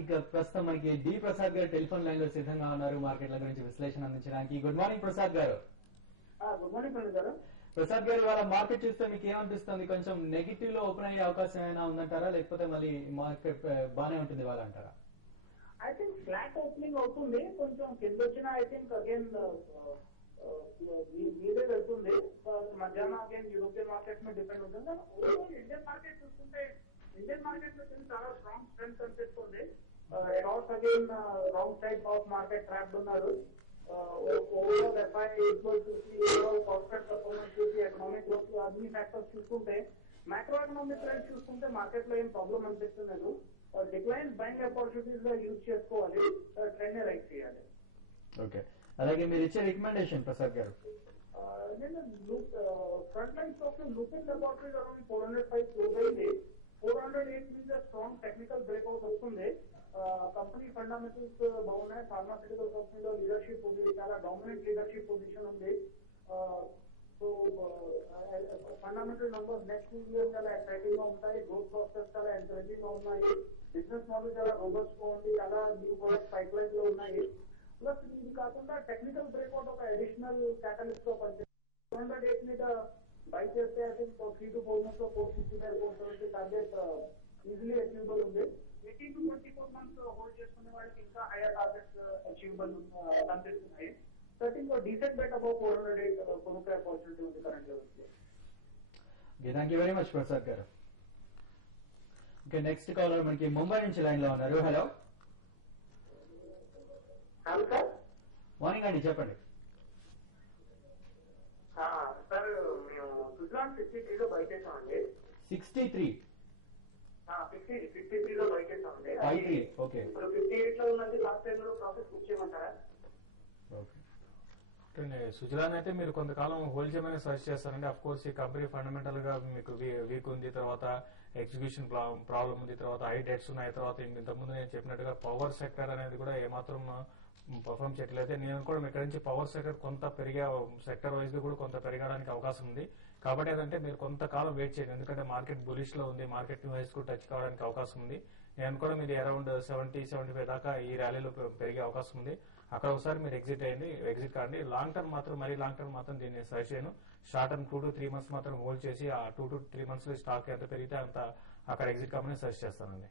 ఇంకా ప్రస్తుతం మనకి డి ప్రసాద్ గారు టెలిఫోన్ లైన్ లో సిద్ధంగా ఉన్నారు మార్కెట్ల గురించి విశ్లేషణ అందించడానికి. గుడ్ మార్నింగ్ ప్రసాద్ గారు. గుడ్ మార్నింగ్ ప్రణీత్ గారు. ప్రసాద్ గారు, ఇవాళ మార్కెట్ చూస్తే మీకు ఏమనిపిస్తుంది? కొంచెం నెగిటివ్ లో ఓపెన్ అయ్యే అవకాశం ఏమైనా ఉందంటారా, లేకపోతే మళ్ళీ మార్కెట్ బానే ఉంటుంది ఇవాళ అంటారా? ఐ థింక్ ఫ్లాట్ ఓపెనింగ్ అవుతుంది, కొంచెం కింద వచ్చిన ఐ థింక్ అగైన్ మీదే వెళ్తుంది. మధ్యాహ్నం అగైన్ యూరోపియన్ మార్కెట్ మీద డిపెండ్ ఉంటుంది. ఓవరాల్ ఇండియన్ మార్కెట్ చూసుకుంటే ఇండియన్ మార్కెట్ లో చాలా స్ట్రాంగ్ స్ట్రెంత్ కనిపిస్తుంది. Stocks again wrong side of market trapped ఉన్నారు. ఓవరాల్ ఎఫ్ఐ చూసి ఓవరాల్ కార్పొరేట్ పర్ఫార్మెన్స్ చూసి ఎకనామిక్ గ్రోత్ అన్ని ఫ్యాక్టర్స్ చూసుకుంటే మైక్రో ఎకనామిక్ ట్రెండ్ చూసుకుంటే మార్కెట్ లో ఏం ప్రాబ్లం అనిపిస్తుంది. డిక్లైన్స్ బయింగ్ ఆపర్చునిటీస్ గా యూజ్ చేసుకోవాలి, ట్రెండ్ రైట్ చేయాలి. ఓకే, అలాగే మీరు ఇచ్చే రికమెండేషన్ ప్రసాద్ గారు? నేను front line stocks Lupin లెబార్టరీస్ around 405 close అయింది. 408 మీద స్ట్రాంగ్ టెక్నికల్ బ్రేక్అవుట్ వస్తుంది. కంపెనీ ఫండమెంటల్స్ బాగున్నాయి. ఫార్మాసిటికల్ కంపెనీలో లీడర్షిప్ ఉంది, చాలా డామినెంట్ లీడర్షిప్ పొజిషన్ ఉంది. So fundamental numbers next 2 years చాలా ఎక్సైటింగ్ గా ఉంటాయి. గ్రోత్ ప్రాస్పెక్ట్స్ చాలా ఎంకరేజింగ్ గా ఉన్నాయి. బిజినెస్ మోడల్ చాలా రోబస్ట్ గా ఉంది. చాలా న్యూ ప్రొడక్ట్స్ పైప్ లైన్ లో ఉన్నాయి. ప్లస్ ఇది కాకుండా టెక్నికల్ బ్రేక్అవుట్ ఒక అడిషనల్ క్యాటలిస్ట్ లో పనిచేస్తుంది. 408 మీద బై చేస్తే ఐ థింక్ 3 to 4 months లో 460 టార్గెట్ ఈజీలీ అచీవబుల్ ఉంది. 18 to 24 months హోల్డ్ చేసుకునే వాళ్ళకి ఇంకా హైయర్ టార్గెట్స్ అచీవబుల్ కనిపిస్తున్నాయి. So I think decent bet above 408 కొనుక్కే ఆపర్చునిటీ ఉంది కరెంట్ లెవెల్స్ లో. Thank you very much Prasad garu. Okay, next caller మనకి ముంబై నుంచి లైన్ లో ఉన్నారు. హలో. Hello sir. మార్నింగ్ అండి, చెప్పండి. సార్ మేము సుజలాన్ 63లో బై చేసామండి. 63 53లో బై చేసామండి. ఓకే, ఇప్పుడు 58 లో ఉన్నది. లాస్ట్ టైం లో ప్రాఫిట్ బుక్ చేయమంటారా? ఓకే, సుజలాన్ అయితే మీరు కొంతకాలం హోల్డ్ చేయమని సజెస్ట్ చేస్తారండి. అఫ్ కోర్స్ ఈ కంపెనీ ఫండమెంటల్ గా మీకు వీక్ ఉంది, తర్వాత ఎగ్జిక్యూషన్ ప్రాబ్లం ఉంది, తర్వాత హై డెట్స్ ఉన్నాయి, తర్వాత ఇంతకుముందు నేను చెప్పినట్టుగా పవర్ సెక్టర్ అనేది కూడా ఏమాత్రం పర్ఫార్మ్ చేయట్లేదు. నేను కూడా ఇక్కడ నుంచి పవర్ సెక్టర్ కొంత పెరిగే సెక్టర్ వైజ్ గా కూడా కొంత పెరగడానికి అవకాశం ఉంది. కాబట్టి ఏంటంటే మీరు కొంతకాలం వెయిట్ చేయండి, ఎందుకంటే మార్కెట్ బులిష్ లో ఉంది, మార్కెట్ న్యూ హైస్ కూడా టచ్ కావడానికి అవకాశం ఉంది. నేను కూడా మీరు అరౌండ్ 70-75 దాకా ఈ ర్యాలీలో పెరిగే అవకాశం ఉంది. అక్కడ ఒకసారి మీరు ఎగ్జిట్ కాండి. లాంగ్ టర్మ్ మాత్రం దీన్ని సజెస్ట్ చేయను. షార్ట్ టర్మ్ 2 to 3 months మాత్రం హోల్డ్ చేసి ఆ 2 to 3 months లో స్టాక్ ఎంత పెరిగితే అంత అక్కడ ఎగ్జిట్ కామని సజెస్ట్ చేస్తానండి.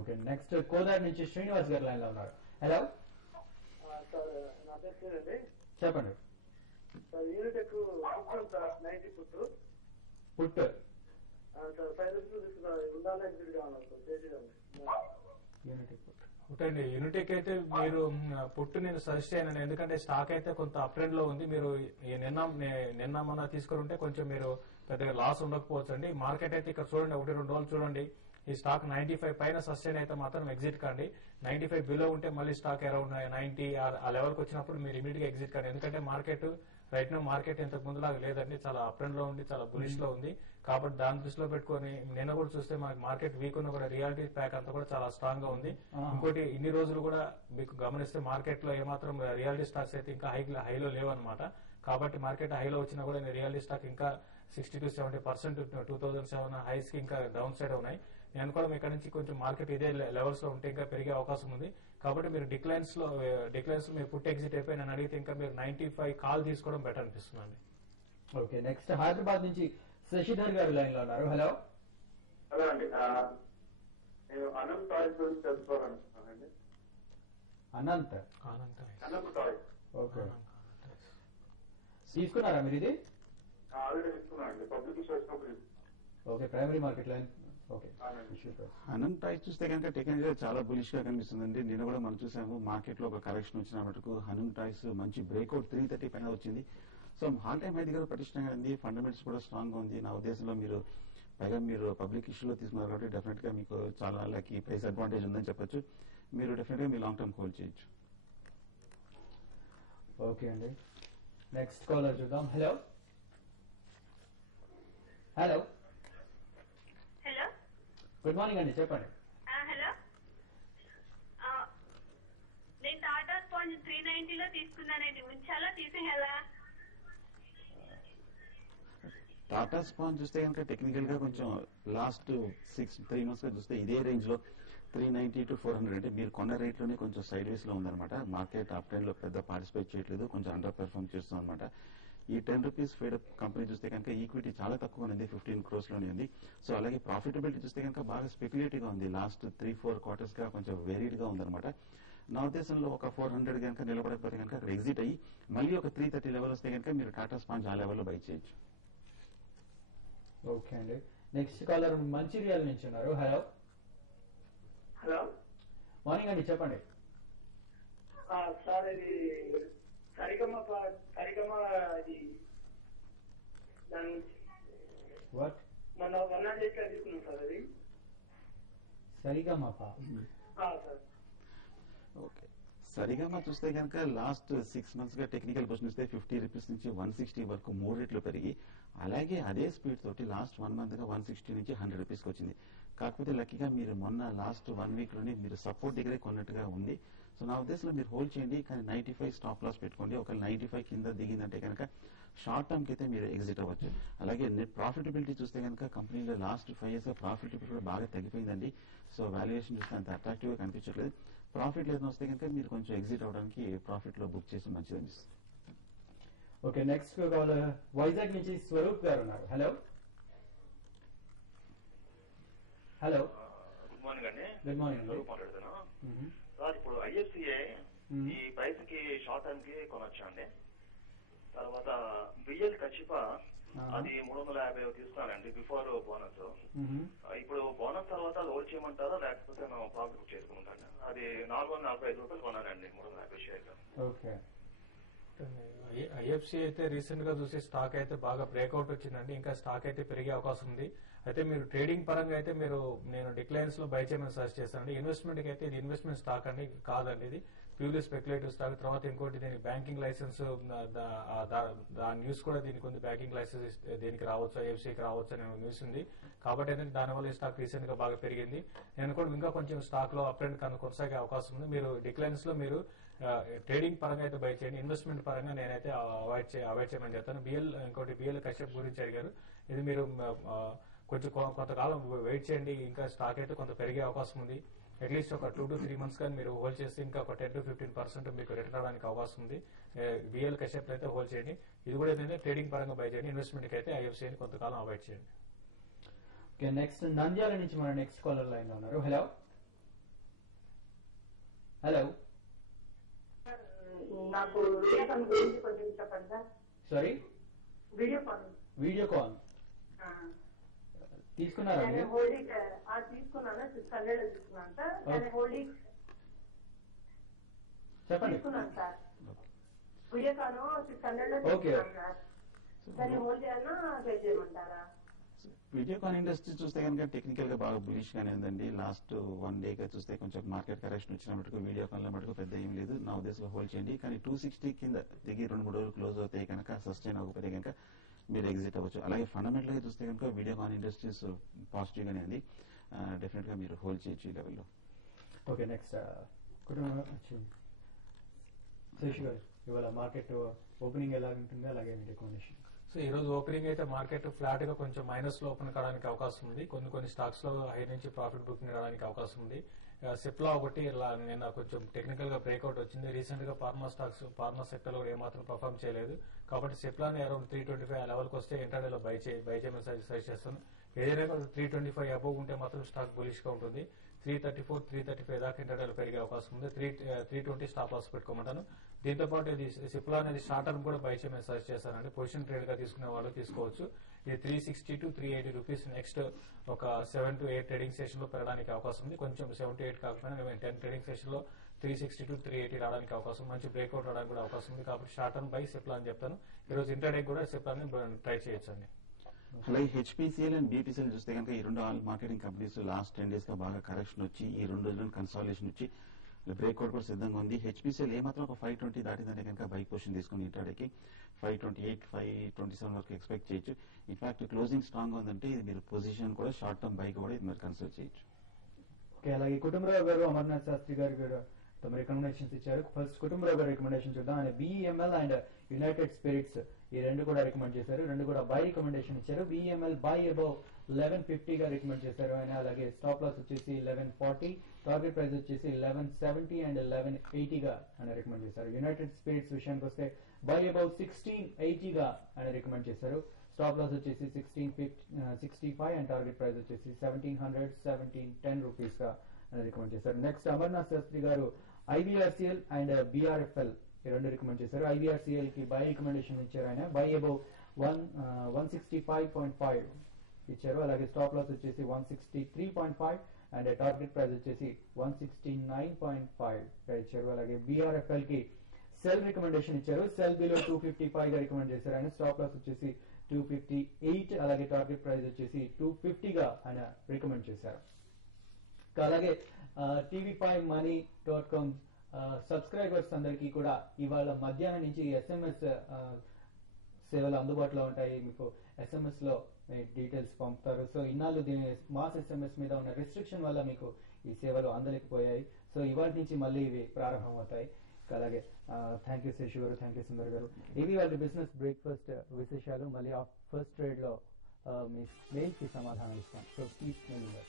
ఓకే, నెక్స్ట్ కోదాడ్ నుంచి శ్రీనివాస్ గారు లైన్ లో ఉన్నారు. హలో సార్, నా పేరు అండి. చెప్పండి సార్. యూనిటెక్ సార్ 90 పుట్టు సార్ 5 రూపీస్ ఉండాలి ఎగ్జిట్ కావాలి ఒకటే అండి, యూనిటెక్ అయితే మీరు పుట్టు నేను సజెస్ట్ చేయను, ఎందుకంటే స్టాక్ అయితే కొంత అప్ ట్రెండ్ లో ఉంది. మీరు నిన్న మొన్న తీసుకుని ఉంటే కొంచెం మీరు పెద్దగా లాస్ ఉండకపోవచ్చు అండి. మార్కెట్ అయితే ఇక్కడ చూడండి, 1-2 రోజులు చూడండి, ఈ స్టాక్ 95 పైన సస్టైన్ అయితే మాత్రం ఎగ్జిట్ కాండి. 95 బిలో ఉంటే మళ్ళీ స్టాక్ అరౌండ్ 90 ఆ లెవెల్కి వచ్చినప్పుడు మీరు ఇమీడియట్ గా ఎగ్జిట్ కాండి. ఎందుకంటే మార్కెట్ ఇంతకు ముందులాగా లేదండి, చాలా అప్ ట్రెండ్ లో ఉంది, చాలా బులిష్ లో ఉంది. కాబట్టి దాన్ని దృష్టిలో పెట్టుకుని నిన్న కూడా చూస్తే మనకి మార్కెట్ వీక్ ఉన్న కూడా రియాలిటీ ప్యాక్ అంతా కూడా చాలా స్ట్రాంగ్ గా ఉంది. ఇంకోటి ఇన్ని రోజులు కూడా మీకు గమనిస్తే మార్కెట్ లో ఏమాత్రం రియాలిటీ స్టాక్స్ అయితే ఇంకా హైలో లేవన్నమాట. కాబట్టి మార్కెట్ హైలో వచ్చినా కూడా రియాలిటీ స్టాక్ ఇంకా 60-70% 2007 హైస్ కి ఇంకా డౌన్ సైడ్ ఉన్నాయి. నేను కూడా ఇక్కడ నుంచి కొంచెం మార్కెట్ ఇదే లెవెల్స్ లో ఉంటే ఇంకా పెరిగే అవకాశం ఉంది. కాబట్టి మీరు డిక్లైన్స్ లో మీరు పుట్ ఎగ్జిట్ అయిపోయి నన్ను అడిగితే ఇంకా మీరు 95 కాల్ తీసుకోవడం బెటర్ అనిపిస్తుంది. ఓకే, నెక్స్ట్ హైదరాబాద్ నుంచి శశిధర్ గారు లైన్ లో ఉన్నారు. హలో. హలో అండి, నేను అనంత్ టాయ్స్ గురించి తెలుసుకోవాలనుకుంటున్నానండి. అనంత్ టాయ్స్. ఓకే, తీసుకున్నారా మీరు ఇది? ఆల్రెడీ తీసుకున్నానండి, పబ్లిక్ ఇష్యూ వచ్చినప్పుడు. Okay, primary market line. Okay, Anant toys చూస్తే కనుక టెక్నికల్ గా చాలా బులిష్ గా కనిపిస్తుందండి. నిన్న కూడా మనం చూసాము మార్కెట్ లో ఒక కరెక్షన్ వచ్చిన మటుకు అనంత్ టాయ్స్ మంచి బ్రేక్అవుట్ 330 పైన వచ్చింది. సో ఆల్ టైమ్ హై దగ్గర పటిష్టంగా ఉంది, ఫండమెంటల్స్ కూడా స్ట్రాంగ్ గా ఉంది. నా ఉద్దేశంలో పైగా మీరు పబ్లిక్ ఇష్యూలో తీసుకున్నారు కాబట్టి డెఫినెట్ గా మీకు చాలా లక్కీ ప్రైస్ అడ్వాంటేజ్ ఉందని చెప్పొచ్చు. మీరు డెఫినెట్ గా మీ లాంగ్ టర్మ్ హోల్డ్ చేయొచ్చు. ఓకే అండి, నెక్స్ట్ కాలర్ చూద్దాం. Hello. Hello hello, good morning అండి, చెప్పండి. హలో, నేను టాటా స్పాంజ్ 390లో తీసుకున్నానండి. ఉంచాలా తీసేయాలా? టాటా స్పాంజ్ చూస్తే కనుక టెక్నికల్ గా కొంచెం లాస్ట్ 3 months గా చూస్తే ఇదే రేంజ్ లో 390 to 400 అంటే మీరు కొన్న రేట్ లోనే కొంచెం సైడ్ వేస్ లో ఉందన్నమాట. మార్కెట్ అప్ ట్రెండ్ లో పెద్ద పార్టిసిపేట్ చేయట్లేదు, కొంచెం అండర్ పెర్ఫార్మ్ చేస్తుంది అనమాట. ఈ 10 రూపీస్ ఫేడ్ కంపెనీ చూస్తే కనుక ఈక్విటీ చాలా తక్కువ ఉంది, 15 crores లోనే ఉంది. సో అలాగే ప్రాఫిటబిలిటీ చూస్తే కనుక బాగా స్పెక్యులేటివ్ గా ఉంది, లాస్ట్ 3-4 quarters గా కొంచెం వేరీడ్ గా ఉందన్నమాట. నా ఉద్దేశంలో ఒక 400 కనుక నిలబడకపోతే కనుక అక్కడ ఎగ్జిట్ అయ్యి మళ్ళీ ఒక 330 లెవెల్ వస్తే కనుక మీరు టాటా స్పాంజ్ ఆ లెవెల్లో బై చేయొచ్చు. ఓకే అండి. నెక్స్ట్ కాలర్ మంచిర్యాల నుంచి ఉన్నారు. హలో హలో మార్నింగ్ అండి, చెప్పండి. సార్ ఇది సరిగమ ఇది దాని వాట్ మొన్న 100 days తీసుకున్నాం సార్ అది. సరిగమపా. సార్ ఓకే, సరిగమ చూస్తే కనుక లాస్ట్ 6 months గా టెక్నికల్ పొజిషన్ ఇస్తే 50 రూపీస్ నుంచి 160 వరకు 3 రెట్లు పెరిగి, అలాగే అదే స్పీడ్ తోటి లాస్ట్ 1 month గా 160 నుంచి 100 రూపీస్కి వచ్చింది. కాకపోతే లక్కీగా మీరు మొన్న లాస్ట్ 1 week లోనే మీరు సపోర్ట్ దగ్గరే కొన్నట్టుగా ఉంది. సో నా ఉద్దేశంలో మీరు హోల్డ్ చేయండి, కానీ 95 స్టాప్ లాస్ పెట్టుకోండి. ఒకవేళ 95 కింద దిగిందంటే కనుక షార్ట్ టర్మ్ కి అయితే మీరు ఎగ్జిట్ అవ్వచ్చు. అలాగే నెట్ ప్రాఫిటబిలిటీ చూస్తే కనుక కంపెనీలో లాస్ట్ 5 years గా ప్రాఫిటబిలిటీ కూడా బాగా తగ్గిపోయిందండి. సో వాల్యుయేషన్ చూస్తే అంత అట్రాక్టివ్ గా కనిపించట్లేదు. ప్రాఫిట్ లేదని వస్తే కనుక మీరు కొంచెం ఎగ్జిట్ అవడానికి ప్రాఫిట్ లో బుక్ చేసి మంచిది అనిపిస్తుంది. ఓకే, నెక్స్ట్ కాలర్ వైజాగ్ నుంచి స్వరూప్ గారు ఉన్నారు. హలో హలో గుడ్ మార్నింగ్ అండి. Good morning. మాట్లాడుతున్నా సార్. ఇప్పుడు ఐఎఫ్సిఏ ఈ ప్రైస్ కి షార్ట్ టర్మ్ కి కొనొచ్చా అండి? తర్వాత బిఎల్ కచ్చిపా అది 350 తీసుకున్నానండి బిఫోర్ బోనస్. ఇప్పుడు బోనస్ తర్వాత అది హోల్డ్ చేయమంటారా లేకపోతే మేము ప్రాఫిట్ బుక్ చేసుకుంటాను? అది 445 రూపాయలు కొన్నానండి 350 షేర్లు. ఓకే, ఐఎఫ్సి అయితే రీసెంట్ గా చూసి స్టాక్ అయితే బాగా బ్రేక్అవుట్ వచ్చిందండి. ఇంకా స్టాక్ అయితే పెరిగే అవకాశం ఉంది. అయితే మీరు ట్రేడింగ్ పరంగా అయితే నేను డిక్లైన్స్ లో బై చేయమని సజెస్ట్ చేస్తానండి. ఇన్వెస్ట్మెంట్ కి అయితే ఇది ఇన్వెస్ట్మెంట్ స్టాక్ అండి కాదండి, ఇది ప్యూర్లీ స్పెక్యులేటివ్ స్టాక్. తర్వాత ఇంకోటి దీనికి బ్యాంకింగ్ లైసెన్స్ దాని న్యూస్ కూడా దీనికి ఉంది, బ్యాంకింగ్ లైసెన్స్ దీనికి రావచ్చు, ఐఎఫ్సీకి రావచ్చు అనే న్యూస్ ఉంది. కాబట్టి అయితే దానివల్ల ఈ స్టాక్ రీసెంట్ గా బాగా పెరిగింది. నేను కూడా ఇంకా కొంచెం స్టాక్ లో అప్ ట్రెండ్ కొనసాగే అవకాశం ఉంది. మీరు డిక్లైన్స్ లో మీరు ట్రేడింగ్ పరంగా అయితే బై చేయండి. ఇన్వెస్ట్మెంట్ పరంగా నేనైతే అవాయిడ్ చేయమని చెప్తాను. ఇంకోటి బిఎల్ కశ్యప్ గురించి అడిగారు. ఇది మీరు కొంచెం కొంతకాలం వెయిట్ చేయండి, ఇంకా స్టాక్ అయితే కొంత పెరిగే అవకాశం ఉంది. అట్లీస్ట్ ఒక 2 to 3 months కానీ మీరు హోల్డ్ చేస్తే ఇంకా ఒక 10 to 15% మీకు రిటర్న్ అవడానికి అవకాశం ఉంది. బిఎల్ కశ్యప్ అయితే హోల్డ్ చేయండి. ఇది కూడా ఏంటంటే ట్రేడింగ్ పరంగా బై చేయండి. ఇన్వెస్ట్మెంట్ అయితే ఐఎఫ్సీని కొంతకాలం అవాయిడ్ చేయండి. ఓకే, నెక్స్ట్ నంద్యాల నుంచి మన నెక్స్ట్ కాలర్ లైన్ లో ఉన్నారు. హలో హలో నాకు వీడియోకాన్ గురించి కొంచెం చెప్పండి సార్. సారీ, వీడియోకాన్ వీడియోకాన్ తీసుకున్నారండి? హోల్డింగ్ తీసుకున్నాను, 600 తీసుకున్నాను సార్. నేను హోల్డింగ్ చెప్పండి. తీసుకున్నాను సార్. వీడియోకాన్ 600 లో తీసుకున్నాను సార్. దాన్ని హోల్డ్ చేయాలన్నా పే చేయమంటారా? వీడియోకాన్ ఇండస్ట్రీ చూస్తే కనుక టెక్నికల్ గా బాగా బులిష్ గానే ఉందండి. లాస్ట్ 1 day గా చూస్తే కొంచెం మార్కెట్ కరెక్షన్ వచ్చిన మటుకు వీడియోకాన్ లో మటుకు పెద్ద ఏం లేదు. నా ఉద్దేశంలో హోల్డ్ చేయండి, కానీ 260 కింద దిగి 2-3 రోజులు క్లోజ్ అవుతాయి కనుక సస్టైన్ అవ్వకపోతే కనుక మీరు ఎగ్జిట్ అవ్వచ్చు. అలాగే ఫండమెంటల్ గా చూస్తే కనుక వీడియోకాన్ ఇండస్ట్రీస్ పాజిటివ్ గానే ఉంది, డెఫినెట్ గా మీరు హోల్డ్ చేయొచ్చు ఈ లెవెల్లో. ఓకే, నెక్స్ట్ శేష్ గారు, ఇవాళ మార్కెట్ ఓపెనింగ్ ఎలా ఉంటుంది, అలాగే మీ రికమెండేషన్? సో ఈ రోజు ఓపెనింగ్ అయితే మార్కెట్ ఫ్లాట్ గా కొంచెం మైనస్ లో ఓపెన్ కావడానికి అవకాశం ఉంది. కొన్ని స్టాక్స్ లో హై నుంచి ప్రాఫిట్ బుకింగ్ రావడానికి అవకాశం ఉంది. సిప్లా ఒకటి ఇలా నిన్న కొంచెం టెక్నికల్ గా బ్రేక్అవుట్ వచ్చింది. రీసెంట్ గా ఫార్మా సెక్టర్ లో ఏమాత్రం పర్ఫార్మ్ చేయలేదు. కాబట్టి సిప్లాని అరౌండ్ 325 ఆ లెవెల్ కి వస్తే ఇంటర్డేలో బై చేయమని సజెస్ట్ చేస్తాను. ఏదైనా 325 అబోవ్ ఉంటే మాత్రం స్టాక్ బులిష్ గా ఉంటుంది. 334, 335 దాకా ఇంటర్డేలో పెరిగే అవకాశం ఉంది. 320 స్టాప్ లాస్ పెట్టుకోమంటాను. దీంతో పాటు ఇది సిప్లా అనేది షార్ట్ టర్మ్ కూడా బై చేయమని సజెస్ట్ చేస్తానండి. పొజిషన్ ట్రేడ్ గా తీసుకునే వాళ్ళు తీసుకోవచ్చు. ఇది 360 to 380 రూపీస్ నెక్స్ట్ ఒక 7 to 8 ట్రేడింగ్ సెషన్ లో పెరగడానికి అవకాశం ఉంది. కొంచెం 7 to 8 కాకపోయినా 10 ట్రేడింగ్ సెషన్ లో 360 to 380 రావడానికి అవకాశం, మంచి బ్రేక్అవుట్ రావడానికి కూడా అవకాశం ఉంది. కాబట్టి షార్ట్ టర్మ్ బై సిప్లా అని చెప్తాను. ఈ రోజు ఇంటర్డే కూడా సిప్లాని ట్రై చేయొచ్చండి. అలాగే హెచ్పీసీఎల్ అండ్ బీపీసీఎల్ చూస్తే కనుక ఈ 2 all marketing companies last 10 days గా బాగా కరెక్షన్ వచ్చి ఈ 2 రోజుల్లో కన్సాలిడేషన్ వచ్చి బ్రేక్అవుట్ కూడా సిద్ధంగా ఉంది. హెచ్పీసీఎల్ ఏమాత్రం ఒక 520 దాటిందంటే కనుక బై పొజిషన్ తీసుకుని ఇంటర్డేకి 528, 527 వరకు ఎక్స్పెక్ట్ చేయొచ్చు. ఇన్ఫాక్ట్ క్లోజింగ్ స్ట్రాంగ్ ఉందంటే ఇది మీరు పొజిషన్ కూడా షార్ట్ టర్మ్ బై కూడా ఇది మీరు కన్సిడర్ చేయొచ్చు. ఓకే, అలాగే కుటుంబరావు గారు, అమర్నాథ్ శాస్త్రి గారు కూడా తమ రికమెండేషన్స్ ఇచ్చారు. ఫస్ట్ కుటుంబరావు గారు రికమెండేషన్ చూద్దాం. ఆయన బిఈఎంఎల్ అండ్ యునైటెడ్ స్పిరిట్స్ ఈ రెండు కూడా రికమెండ్ చేశారు. రెండు కూడా బై రికమెండేషన్ ఇచ్చారు. బిఈఎంఎల్ బై అబౌవ్ 1150 గా రికమెండ్ చేశారు ఆయన. అలాగే స్టాప్ లాస్ వచ్చేసి 1140, టార్గెట్ ప్రైస్ వచ్చేసి 1170 అండ్ 1180 గా ఆయన రికమెండ్ చేశారు. యునైటెడ్ స్పిరిట్స్ విషయానికి వస్తే బై అబౌవ్ 1680 గా ఆయన రికమెండ్ చేశారు. స్టాప్ లాస్ వచ్చేసి 1665 అండ్ టార్గెట్ ప్రైస్ వచ్చేసి 1710 రూపీస్ గా ఆయన రికమెండ్ చేశారు. నెక్స్ట్ అమర్నాథ్ శాస్త్రి గారు ఐబిఆర్సిఎల్ అండ్ బిఆర్ఎఫ్ఎల్ ఈ రెండు రికమెండ్ చేశారు. ఐబిఆర్సిఎల్ కి బై రికమెండేషన్ ఇచ్చారు ఆయన. బై అబౌవ్ 165.5 ఇచ్చారు. అలాగే స్టాప్ లాస్ వచ్చేసి 163.5 అండ్ టార్గెట్ ప్రైస్ వచ్చేసి 169.5 గా ఇచ్చారు. అలాగే బిఆర్ఎఫ్ఎల్ కి సెల్ రికమెండేషన్ ఇచ్చారు. సెల్ బిలో 255 గా రికమెండ్ చేశారు ఆయన. స్టాప్ లాస్ వచ్చేసి 258 అలాగే టార్గెట్ ప్రైస్ వచ్చేసి 250 గా ఆయన రికమెండ్ చేశారు. అలాగే tv5money.com సబ్స్క్రైబర్స్ అందరికీ కూడా ఇవాళ మధ్యాహ్నం నుంచి ఎస్ఎంఎస్ సేవలు అందుబాటులో ఉంటాయి. మీకు ఎస్ఎంఎస్ లో డీటెయిల్స్ పంపుతారు. సో ఇన్నాళ్ళు దీని మాస్ ఎస్ఎంఎస్ మీద ఉన్న రిస్ట్రిక్షన్ వల్ల మీకు ఈ సేవలు అందలేకపోయాయి. సో ఇవాళ నుంచి మళ్ళీ ఇవి ప్రారంభం అవుతాయి. అలాగే థ్యాంక్ యూ శశి గారు, థ్యాంక్ యూ సుందర్ గారు. ఇవి వాళ్ళ బిజినెస్ బ్రేక్ఫాస్ట్ విశేషాలు. మళ్ళీ ఫస్ట్ ట్రేడ్ లో మీ మెయిల్ కి సమాధానం ఇస్తాం. So keep mailing.